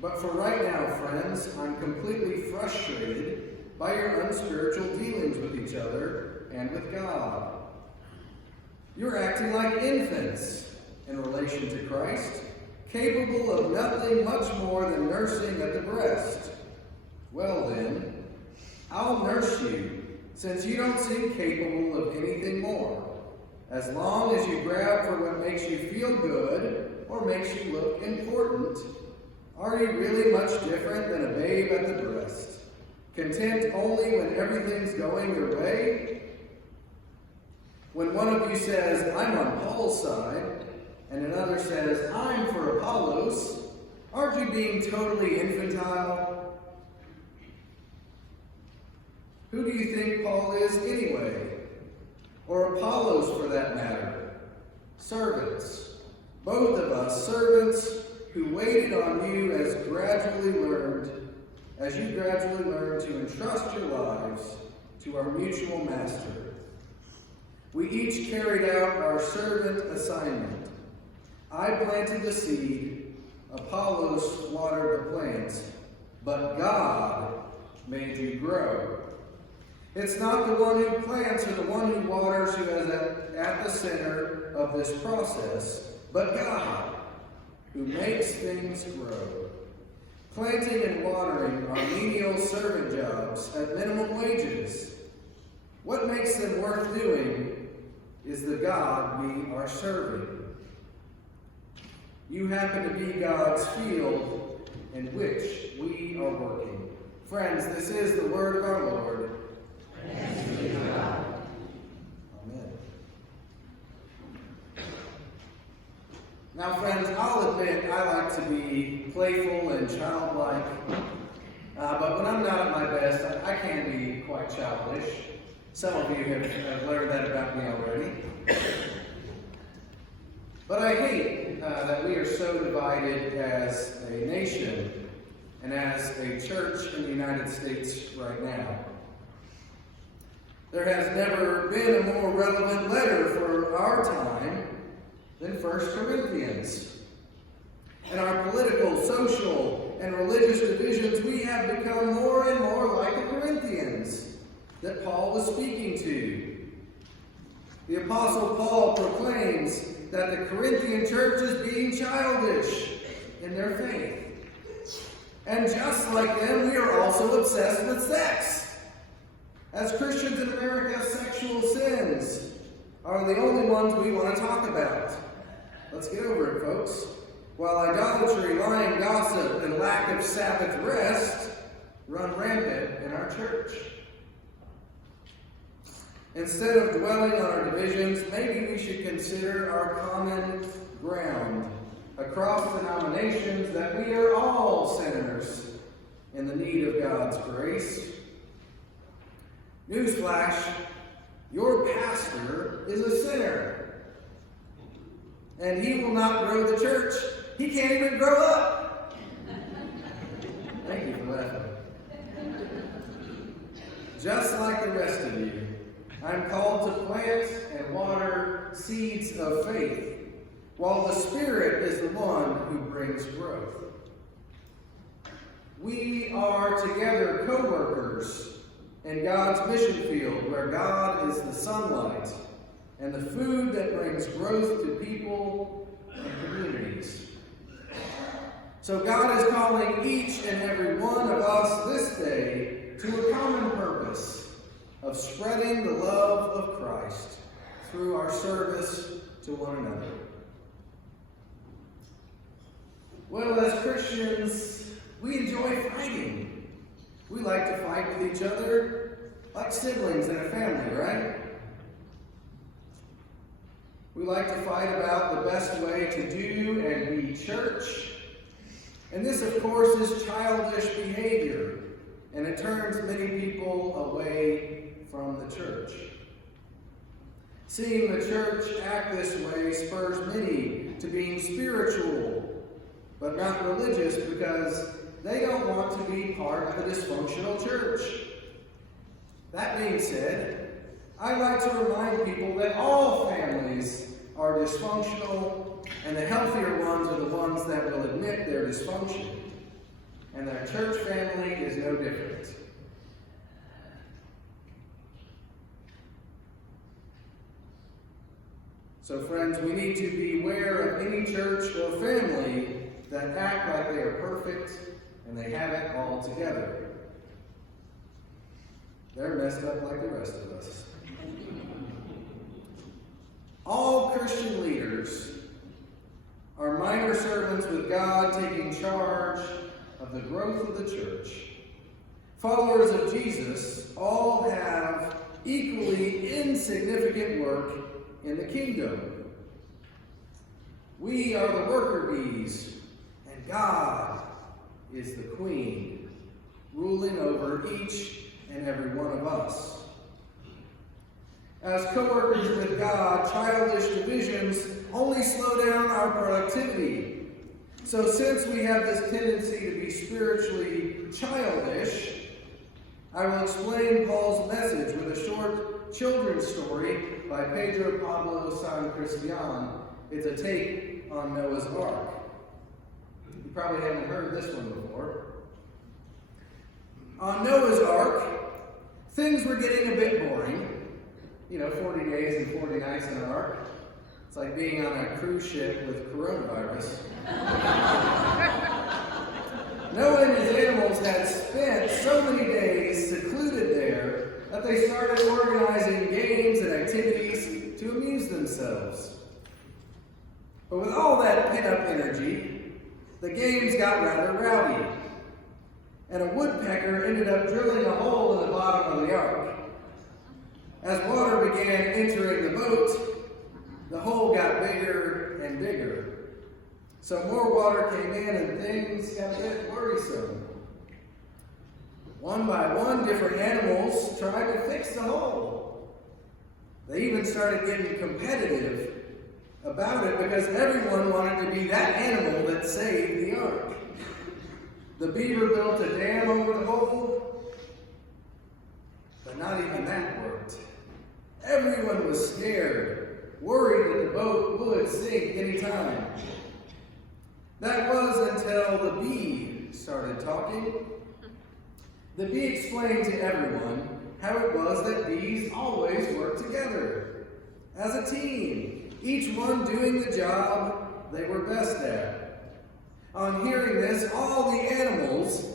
But for right now, friends, I'm completely frustrated by your unspiritual dealings with each other and with God. You're acting like infants in relation to Christ, capable of nothing much more than nursing at the breast. Well then, I'll nurse you, since you don't seem capable of anything more, as long as you grab for what makes you feel good or makes you look important. Are you really much different than a babe at the breast, content only when everything's going your way? When one of you says, I'm on Paul's side, and another says, I'm for Apollos, aren't you being totally infantile? Who do you think Paul is anyway? Or Apollos for that matter? Servants. Both of us servants who waited on you as you gradually learned to entrust your lives to our mutual master. We each carried out our servant assignment. I planted the seed, Apollos watered the plants, but God made you grow. It's not the one who plants or the one who waters who is at the center of this process, but God, who makes things grow. Planting and watering are menial servant jobs at minimum wages. What makes them worth doing is the God we are serving. You happen to be God's field in which we are working. Friends, this is the word of our Lord. Thanks be to God. Amen. Now, friends, I'll admit I like to be playful and childlike, but when I'm not at my best, I can be quite childish. Some of you have learned that about me already. But I hate that we are so divided as a nation and as a church in the United States right now. There has never been a more relevant letter for our time than 1 Corinthians. In our political, social, and religious divisions, we have become more and more like the Corinthians that Paul was speaking to. The Apostle Paul proclaims that the Corinthian church is being childish in their faith. And just like them, we are also obsessed with sex. As Christians in America, sexual sins are the only ones we want to talk about. Let's get over it, folks. While idolatry, lying, gossip, and lack of Sabbath rest run rampant in our church. Instead of dwelling on our divisions, maybe we should consider our common ground across denominations, that we are all sinners in the need of God's grace. Newsflash, your pastor is a sinner. And he will not grow the church. He can't even grow up. Thank you for laughing. Just like the rest of you, I'm called to plant and water seeds of faith, while the Spirit is the one who brings growth. We are together co-workers in God's mission field, where God is the sunlight and the food that brings growth to people and communities. So God is calling each and every one of us this day to a common purpose of spreading the love of Christ through our service to one another. Well, as Christians, we enjoy fighting. We like to fight with each other like siblings in a family, right? We like to fight about the best way to do and be church. And this, of course, is childish behavior, and it turns many people away from the church. Seeing the church act this way spurs many to being spiritual, but not religious, because they don't want to be part of a dysfunctional church. That being said, I like to remind people that all families are dysfunctional, and the healthier ones are the ones that will admit their dysfunction. and their church family is no different. So friends, we need to beware of any church or family that act like they are perfect and they have it all together. They're messed up like the rest of us. All Christian leaders are minor servants with God taking charge of the growth of the church. Followers of Jesus all have equally insignificant work in the kingdom. We are the worker bees, and God is the queen, ruling over each and every one of us. As co-workers with God, childish divisions only slow down our productivity. So since we have this tendency to be spiritually childish, I will explain Paul's message with a short children's story by Pedro Pablo San Cristian. It's a take on Noah's Ark. You probably haven't heard this one before. On Noah's Ark, things were getting a bit boring. 40 days and 40 nights in an ark. It's like being on a cruise ship with coronavirus. Noah and his animals had spent so many days secluded there that they started organizing games and activities to amuse themselves. But with all that pent-up energy, the games got rather rowdy, and a woodpecker ended up drilling a hole in the bottom of the ark. As water began entering the boat, the hole got bigger and bigger. So more water came in and things got a bit worrisome. One by one, different animals tried to fix the hole. They even started getting competitive about it because everyone wanted to be that animal that saved the ark. The beaver built a dam over the hole, but not even that worked. Everyone was scared, worried that the boat would sink any time. That was until the bee started talking. The bee explained to everyone how it was that bees always work together, as a team, each one doing the job they were best at. On hearing this, all the animals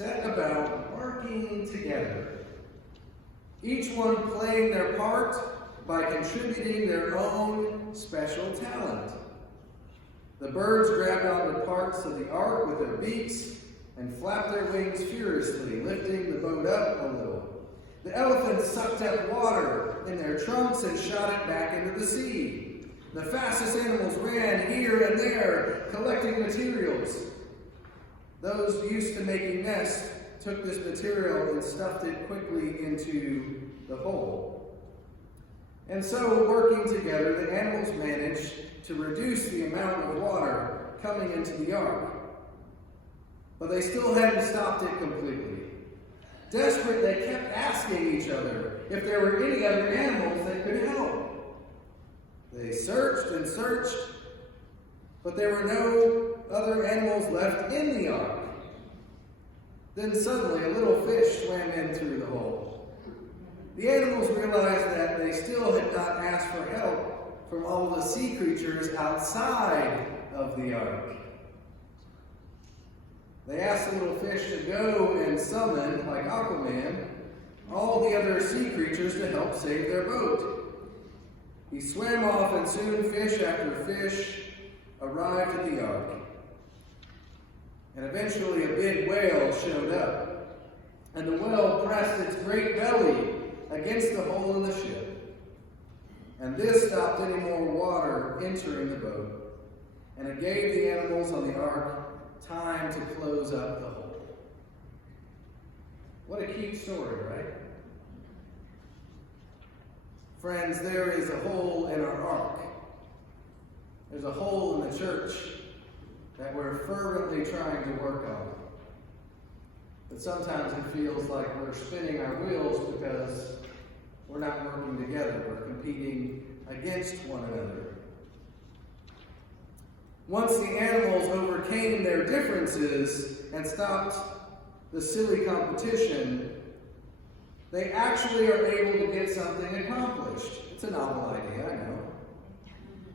set about working together, each one playing their part by contributing their own special talent. The birds grabbed onto parts of the ark with their beaks and flapped their wings furiously, lifting the boat up a little. The elephants sucked up water in their trunks and shot it back into the sea. The fastest animals ran here and there, collecting materials. Those used to making nests took this material and stuffed it quickly into the hole. And so, working together, the animals managed to reduce the amount of water coming into the ark. But they still hadn't stopped it completely. Desperate, they kept asking each other if there were any other animals that could help. They searched and searched, but there were no other animals left in the ark. Then suddenly a little fish swam in through the hole. The animals realized that they still had not asked for help from all the sea creatures outside of the ark. They asked the little fish to go and summon, like Aquaman, all the other sea creatures to help save their boat. He swam off, and soon fish after fish arrived at the ark. And eventually a big whale showed up, and the whale pressed its great belly against the hole in the ship. And this stopped any more water entering the boat, and it gave the animals on the ark time to close up the hole. What a cute story, right? Friends, there is a hole in our ark. There's a hole in the church that we're fervently trying to work on. But sometimes it feels like we're spinning our wheels because we're not working together. We're competing against one another. Once the animals overcame their differences and stopped the silly competition, they actually are able to get something accomplished. It's a novel idea, I know.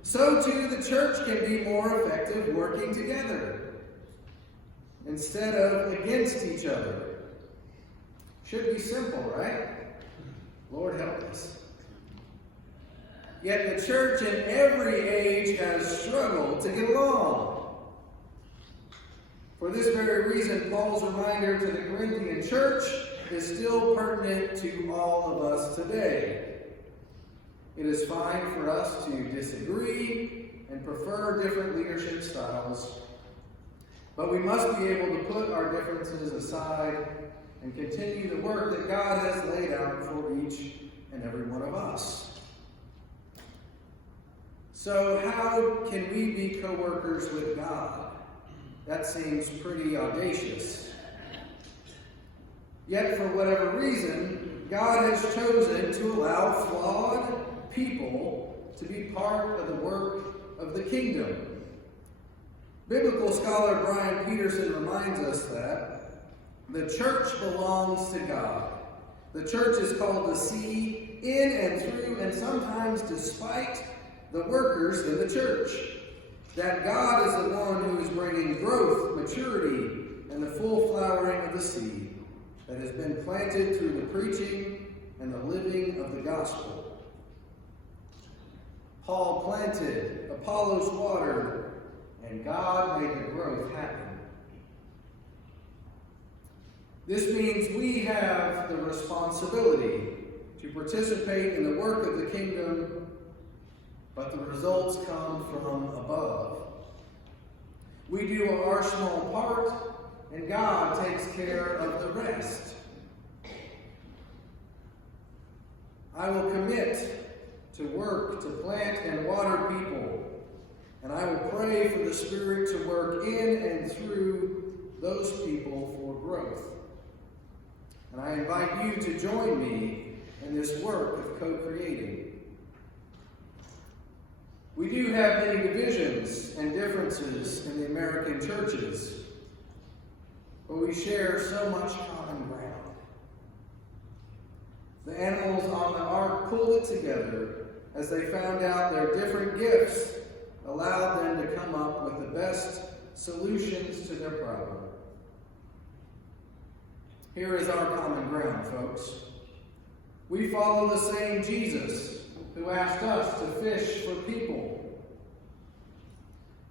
So too, the church can be more effective working together instead of against each other. Should be simple, right? Lord help us. Yet the church in every age has struggled to get along. For this very reason, Paul's reminder to the Corinthian church is still pertinent to all of us today. It is fine for us to disagree and prefer different leadership styles, but we must be able to put our differences aside and continue the work that God has laid out for each and every one of us. So how can we be co-workers with God? That seems pretty audacious. Yet, for whatever reason, God has chosen to allow flawed people to be part of the work of the kingdom. Biblical scholar Brian Peterson reminds us that the church belongs to God. The church is called to see in and through and sometimes despite the workers in the church. That God is the one who is bringing growth, maturity, and the full flowering of the seed that has been planted through the preaching and the living of the gospel. Paul planted, Apollos watered, and God made the growth happen. This means we have the responsibility to participate in the work of the kingdom, but the results come from above. We do our small part, and God takes care of the rest. I will commit to work to plant and water people, and I will pray for the Spirit to work in and through those people for growth. And I invite you to join me in this work of co-creating. We do have many divisions and differences in the American churches, but we share so much common ground. The animals on the ark pulled it together as they found out their different gifts allowed them to come up with the best solutions to their problem. Here is our common ground, folks. We follow the same Jesus who asked us to fish for people.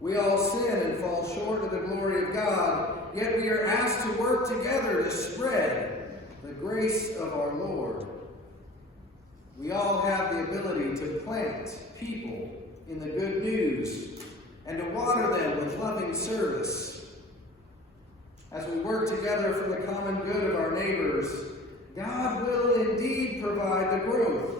We all sin and fall short of the glory of God, yet we are asked to work together to spread the grace of our Lord. We all have the ability to plant people in the good news and to water them with loving service. As we work together for the common good of our neighbors, God will indeed provide the growth.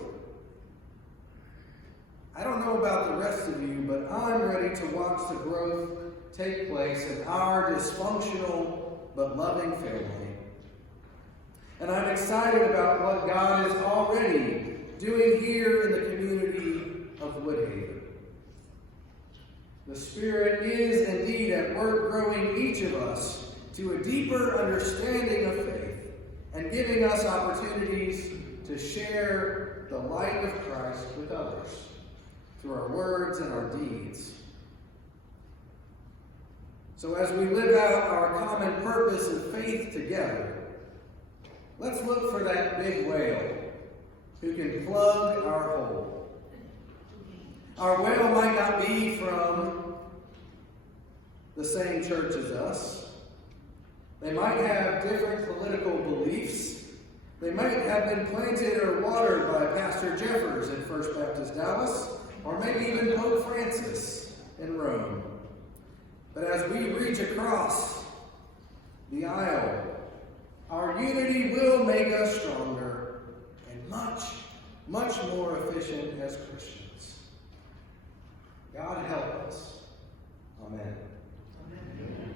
I don't know about the rest of you, but I'm ready to watch the growth take place in our dysfunctional but loving family. And I'm excited about what God is already doing here in the community of Woodhaven. The Spirit is indeed at work growing each of us to a deeper understanding of faith and giving us opportunities to share the light of Christ with others through our words and our deeds. So as we live out our common purpose of faith together, let's look for that big whale who can plug our hole. Our whale might not be from the same church as us. They might have different political beliefs. They might have been planted or watered by Pastor Jeffers at First Baptist Dallas, or maybe even Pope Francis in Rome. But as we reach across the aisle, our unity will make us stronger and much, much more efficient as Christians. God help us. Amen. Amen.